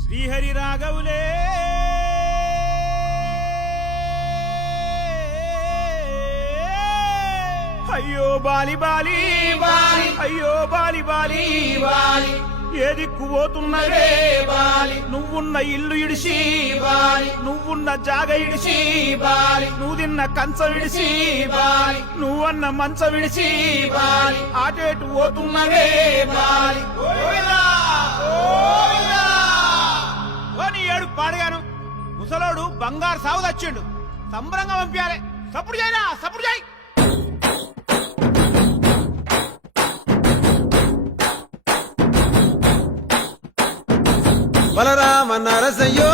శ్రీహరి రాఘవులే అయ్యో Bali Bali Bali అయ్యో Bali Bali Bali ఏ దిక్కు పోతున్నవే బాలి నువ్వున్న ఇల్లు ఇడిసి బాలి నువ్వున్న జాగ ఇడిసి బాలి నువ్వు తిన్న కంచ విడిసి బాలి నువ్వన్న మంచ విడిసి బాలి ఆటేటు పోతున్నవే బాలి నీ ఏడు పాడగాను ముసలోడు బంగారు సాగు తెచ్చిండు సంబరంగా పంపించాలి సప్పుడు చేయరా సప్పుడు చేయి బలరామ నరసయ్యో